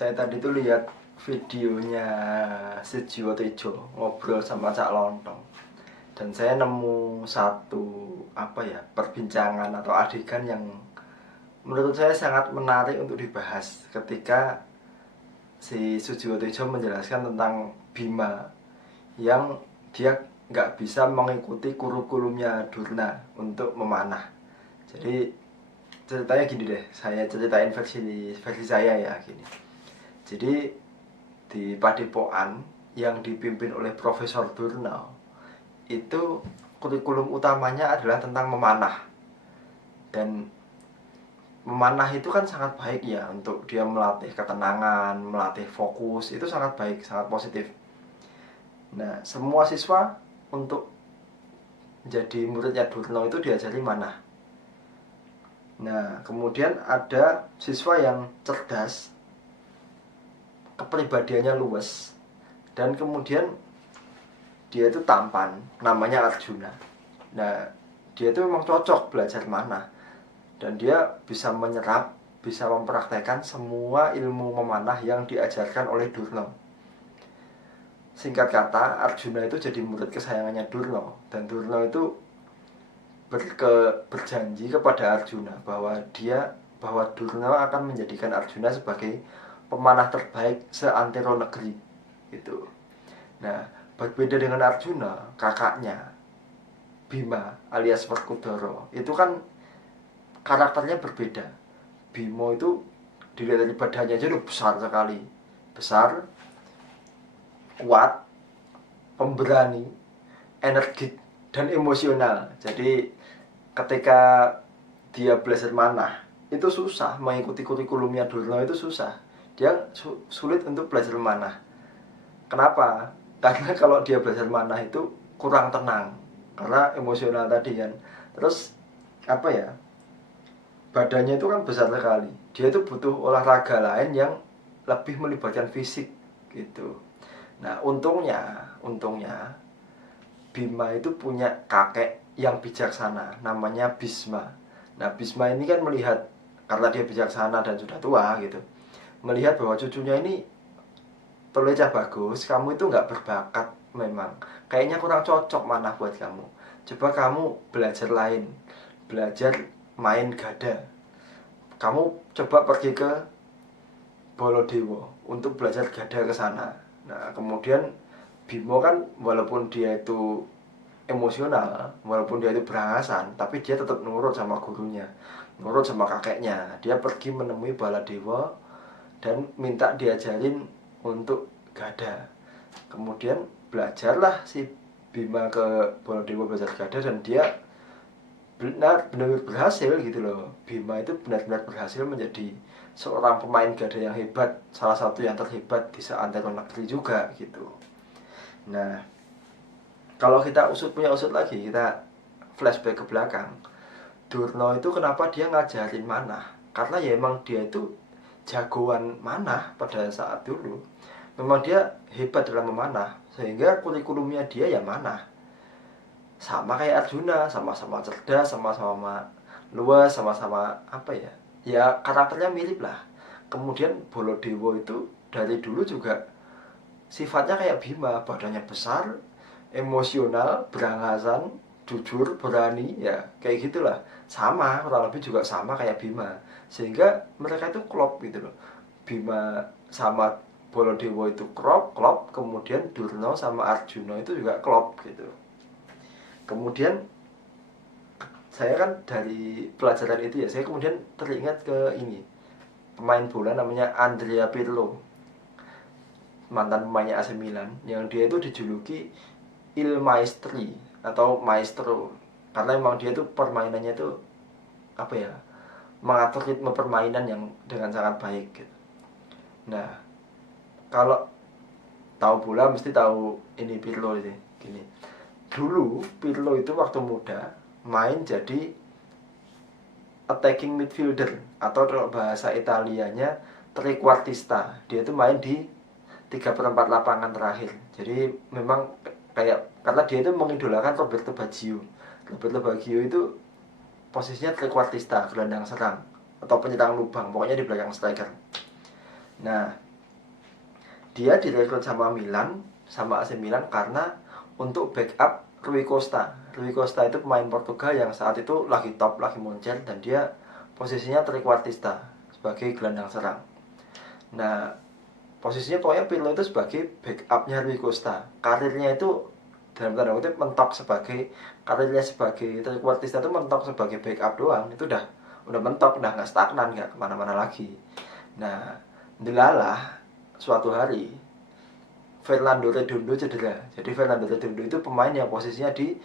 Saya tadi tuh lihat videonya Sujiwo Tejo ngobrol sama Cak Lontong, dan saya nemu satu perbincangan atau adegan yang menurut saya sangat menarik untuk dibahas ketika si Sujiwo Tejo menjelaskan tentang Bima yang dia nggak bisa mengikuti kurikulumnya Durna untuk memanah. Jadi ceritanya gini deh, saya ceritain versi saya ya gini. Jadi di Padepokan yang dipimpin oleh Profesor Durna itu kurikulum utamanya adalah tentang memanah. Dan memanah itu kan sangat baik ya, untuk dia melatih ketenangan, melatih fokus, itu sangat baik, sangat positif. Nah, semua siswa untuk jadi muridnya Durna itu diajari manah. Nah, kemudian ada siswa yang cerdas, kepribadiannya luwes, dan kemudian dia itu tampan, namanya Arjuna. Nah, dia itu memang cocok belajar manah, dan dia bisa menyerap, bisa mempraktekkan semua ilmu memanah yang diajarkan oleh Durna. Singkat kata, Arjuna itu jadi murid kesayangannya Durna, dan Durna itu berjanji kepada Arjuna bahwa Durna akan menjadikan Arjuna sebagai pemanah terbaik seantero negeri gitu. Nah, berbeda dengan Arjuna, kakaknya Bima alias Werkudara, itu kan karakternya berbeda. Bima itu dilihat dari badannya aja udah besar sekali, besar, kuat, pemberani, energik, dan emosional. Jadi ketika dia belajar manah itu susah mengikuti kurikulumnya Durna, itu susah. Dia sulit untuk belajar manah. Kenapa? Karena kalau dia belajar manah itu kurang tenang, karena emosional tadi kan. Terus badannya itu kan besar sekali. Dia itu butuh olahraga lain yang lebih melibatkan fisik gitu. Nah, untungnya Bima itu punya kakek yang bijaksana, namanya Bisma. Nah, Bisma ini kan melihat, karena dia bijaksana dan sudah tua gitu, melihat bahwa cucunya ini terlihat bagus, kamu itu nggak berbakat memang, kayaknya kurang cocok manah buat kamu. Coba kamu belajar lain, belajar main gada. Kamu coba pergi ke Bolodewo untuk belajar gada ke sana. Nah, kemudian Bimo kan walaupun dia itu emosional, walaupun dia itu berangasan, tapi dia tetap nurut sama gurunya, nurut sama kakeknya. Dia pergi menemui Baladewa dan minta diajarin untuk gada. Kemudian belajarlah si Bima ke Baladewa belajar gada, dan dia benar-benar berhasil gitu loh. Bima itu benar-benar berhasil menjadi seorang pemain gada yang hebat, salah satu yang terhebat di seantero negeri juga gitu. Nah, kalau kita punya usut lagi, kita flashback ke belakang, Durna itu kenapa dia ngajarin manah? Karena ya emang dia itu jagoan manah pada saat dulu. Memang dia hebat dalam memanah, sehingga kurikulumnya dia ya manah. Sama kayak Arjuna, sama-sama cerdas, sama-sama luas, sama-sama ya karakternya mirip lah. Kemudian Baladewa itu dari dulu juga sifatnya kayak Bima, badannya besar, emosional, berangasan, jujur, berani, ya kayak gitulah. Sama, kurang lebih juga sama kayak Bima. Sehingga mereka itu klop gitu loh. Bima sama Baladewa itu klop, kemudian Durna sama Arjuna itu juga klop gitu. Kemudian saya kan dari pelajaran itu ya, saya kemudian teringat ke ini, pemain bola namanya Andrea Pirlo, mantan pemainnya AC Milan, yang dia itu dijuluki Il Maestri atau Maestro, karena emang dia tuh permainannya tuh mengatur ritme permainan yang dengan sangat baik gitu. Nah, kalau tahu bola mesti tahu ini Pirlo ini gini. Dulu Pirlo itu waktu muda main jadi attacking midfielder, atau kalau bahasa Italianya trequartista. Dia itu main di 3/4 lapangan terakhir. Jadi memang karena dia itu mengidolakan Roberto Baggio. Roberto Baggio itu posisinya trequartista, gelandang serang atau penyerang lubang, pokoknya di belakang striker. Nah, Dia direkrut sama Milan, sama AC Milan karena untuk backup Rui Costa. Rui Costa itu pemain Portugal yang saat itu lagi top, lagi moncer, dan dia posisinya trequartista sebagai gelandang serang. Nah, posisinya pokoknya Pirlo itu sebagai backupnya Rui Costa. Karirnya itu dalam tanda kutip mentok sebagai karirnya sebagai trequartista itu mentok sebagai backup doang. Itu udah mentok, udah nggak stagnan, nggak kemana-mana lagi. Nah, delalah suatu hari Fernando Redondo cedera. Jadi Fernando Redondo itu pemain yang posisinya di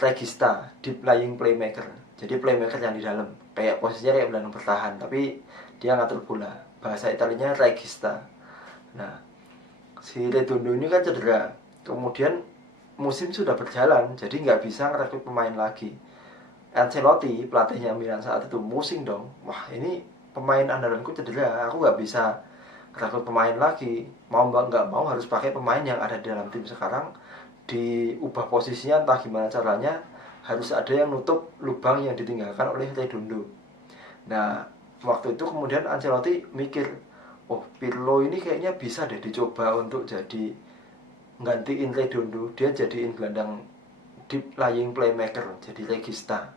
regista, deep lying playmaker. Jadi playmaker yang di dalam, kayak posisinya kayak gelandang bertahan, tapi dia ngatur bola. Bahasa Italianya regista. Nah, si Redondo ini kan cedera. Kemudian musim sudah berjalan, jadi nggak bisa ngerekrut pemain lagi. Ancelotti, pelatihnya Milan saat itu, musing dong. Wah, ini pemain andalanku cedera, aku nggak bisa rekrut pemain lagi. Mau nggak mau harus pakai pemain yang ada di dalam tim sekarang, diubah posisinya entah gimana caranya, harus ada yang nutup lubang yang ditinggalkan oleh Redondo. Nah, waktu itu kemudian Ancelotti mikir, oh Pirlo ini kayaknya bisa deh dicoba untuk jadi gantiin Redondo, dia jadiin gelandang deep lying playmaker, jadi regista.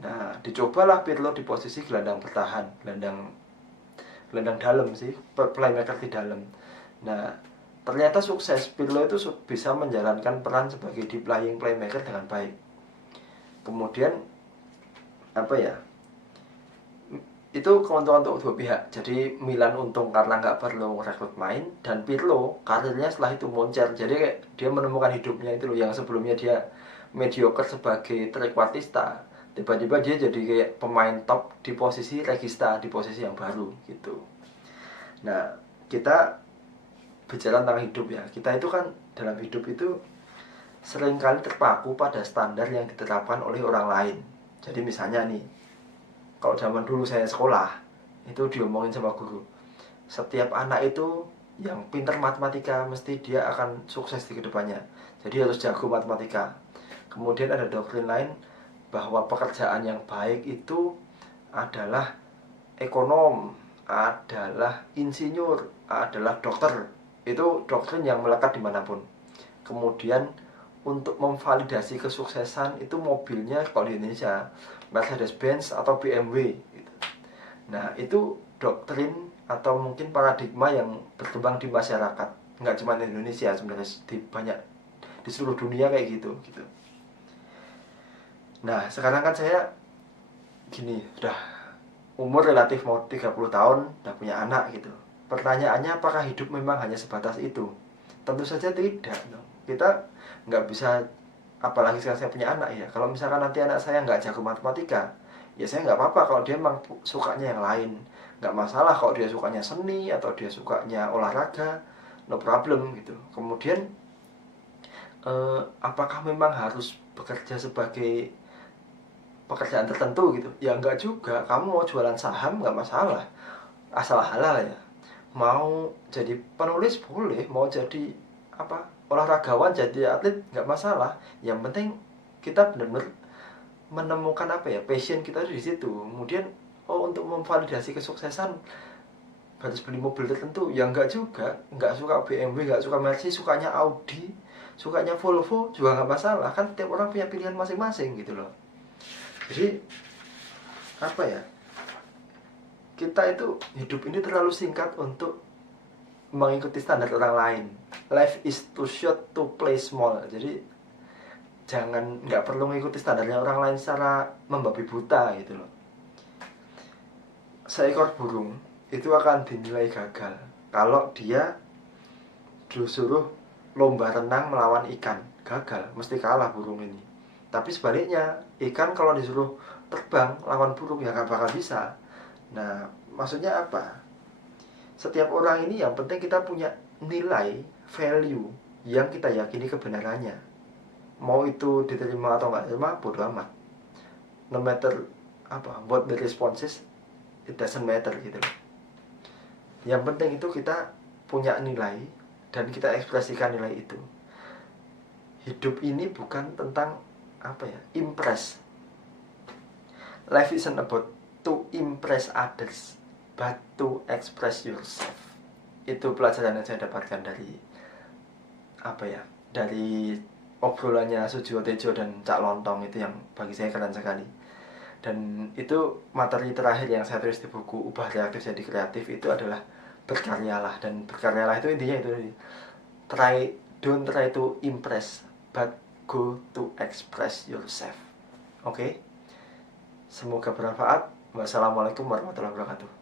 Nah, dicobalah Pirlo di posisi gelandang bertahan, gelandang dalam sih, playmaker di dalam. Nah, ternyata sukses. Pirlo itu bisa menjalankan peran sebagai deep lying playmaker dengan baik. Kemudian apa ya? Itu keuntungan untuk dua pihak. Jadi Milan untung karena nggak perlu rekrut main, dan Pirlo karirnya setelah itu moncer. Jadi kayak dia menemukan hidupnya itu loh, yang sebelumnya dia mediocre sebagai trequartista, tiba-tiba dia jadi kayak pemain top di posisi regista, di posisi yang baru gitu. Nah, kita bicara tentang hidup ya. Kita itu kan dalam hidup itu seringkali terpaku pada standar yang ditetapkan oleh orang lain. Jadi misalnya nih, kalau zaman dulu saya sekolah, itu diomongin sama guru, setiap anak itu yang pintar matematika mesti dia akan sukses di kedepannya. Jadi harus jago matematika. Kemudian ada doktrin lain bahwa pekerjaan yang baik itu adalah ekonom, adalah insinyur, adalah dokter. Itu doktrin yang melekat dimanapun. Kemudian untuk memvalidasi kesuksesan itu mobilnya kalau di Indonesia Mercedes-Benz atau BMW gitu. Nah, itu doktrin atau mungkin paradigma yang berkembang di masyarakat, nggak cuma di Indonesia sebenarnya, di seluruh dunia kayak gitu. Nah, sekarang kan saya gini, udah umur relatif mau 30 tahun, udah punya anak gitu. Pertanyaannya, apakah hidup memang hanya sebatas itu? Tentu saja tidak. Kita nggak bisa, apalagi sekarang saya punya anak ya. Kalau misalkan nanti anak saya nggak jago matematika, ya saya nggak apa-apa kalau dia memang sukanya yang lain. Nggak masalah kalau dia sukanya seni atau dia sukanya olahraga, no problem gitu. Kemudian apakah memang harus bekerja sebagai pekerjaan tertentu gitu? Ya enggak juga. Kamu mau jualan saham nggak masalah, asal halal ya. Mau jadi penulis boleh, mau jadi olahragawan, jadi atlet nggak masalah. Yang penting kita benar-benar menemukan passion kita di situ. Kemudian untuk memvalidasi kesuksesan harus beli mobil tertentu, ya enggak juga. Nggak suka BMW, nggak suka Mercedes, sukanya Audi, sukanya Volvo juga nggak masalah. Kan tiap orang punya pilihan masing-masing gitu loh. Jadi kita itu hidup ini terlalu singkat untuk mengikuti standar orang lain. Life is too short to play small. Jadi nggak perlu mengikuti standarnya orang lain secara membabi buta gitu loh. Seekor burung itu akan dinilai gagal kalau dia disuruh lomba renang melawan ikan. Gagal, mesti kalah burung ini. Tapi sebaliknya, ikan kalau disuruh terbang lawan burung ya nggak bakal bisa. Nah, maksudnya apa? Setiap orang ini yang penting kita punya nilai, value yang kita yakini kebenarannya. Mau itu diterima atau nggak diterima, bodo amat. No matter what the responses, it doesn't matter gitu loh. Yang penting itu kita punya nilai dan kita ekspresikan nilai itu. Hidup ini bukan tentang impress. Life isn't about to impress others, but to express yourself. itu pelajaran yang saya dapatkan dari apa ya, dari obrolannya Sujiwo Tejo dan Cak Lontong itu yang bagi saya keren sekali. Dan itu materi terakhir yang saya tulis di buku Ubah Reaktif Jadi Kreatif itu adalah berkaryalah. Dan berkaryalah itu intinya itu, don't try to impress but go to express yourself. Oke? Semoga bermanfaat. Wassalamualaikum warahmatullahi wabarakatuh.